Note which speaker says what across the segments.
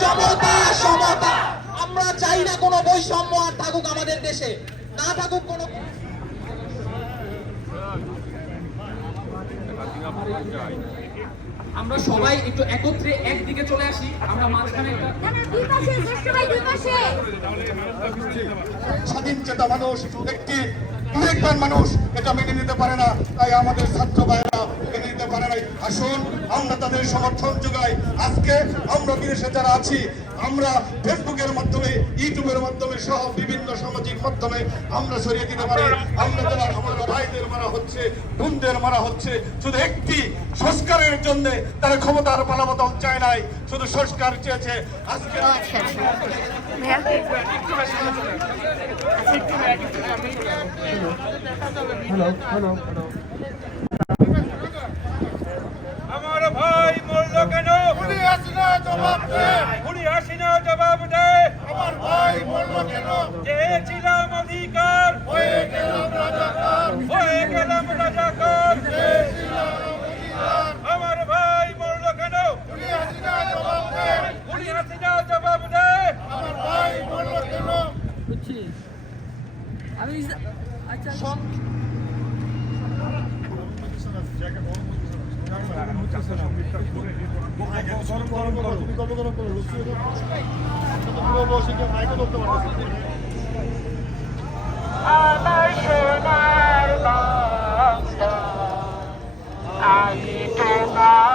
Speaker 1: সমতা সমতা। আমরা চাই না কোনো বৈষম্য আর থাকুক আমাদের দেশে। না থাকুক কোনো
Speaker 2: আমরা সবাই একটু একত্রে একদিকে চলে আসি। আমরা মাঝখানে একটা
Speaker 3: না না দুই পাশে শ্রেষ্ঠ ভাই দুই পাশে।
Speaker 4: স্বাধীন চেতা মানুষ একটি বিবেকবান মানুষ এটা মেনে নিতে পারে না তাই আমাদের ছাত্র ভাইরা নাই আসুন আমরা তাদের সমর্থন যোগাই। আজকে আমরা বিদেশে যারা আছি আমরা ফেসবুকের মাধ্যমে ইউটিউবের মাধ্যমে সহ বিভিন্ন সামাজিক মাধ্যমে আমরা ছড়িয়ে দিতে পারি। আমরা যারা আমাদের ভাইদের মারা হচ্ছে বোনদের মারা হচ্ছে শুধু একটি সংস্কারের জন্য তারা ক্ষমতার পালাবদল চায় নাই শুধু সংস্কার চেয়েছে। আজকে
Speaker 5: আমার ভাই মরল কেন
Speaker 4: পুলিশ
Speaker 5: খুনি হাসিনা জবাব দে।
Speaker 4: আমার ভাই মরল কেন?
Speaker 5: চেয়েছিলাম অধিকার।
Speaker 4: হয়ে গেলাম রাজাকার।
Speaker 5: হয়ে গেলাম রাজাকার। আমার ভাই মরল কেন?
Speaker 4: পুলিশ হাসিনা জবাব দে।
Speaker 5: খুনি হাসিনা জবাব দে।
Speaker 4: আমার ভাই মরল কেন?
Speaker 6: আমার সোনার বাংলা আমি তোমায়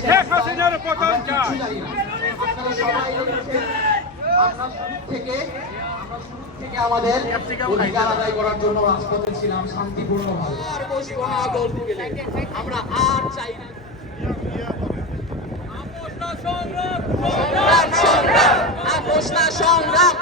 Speaker 5: শেখ হাসিনার পতন চাই
Speaker 1: থেকে আমরা শুরু থেকে আমাদের অধিকার আদায় করার জন্য রাজপথে ছিলাম শান্তিপূর্ণভাবে আর গল্প আমরা আর চাই না সংগ্রাম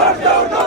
Speaker 4: Mark down.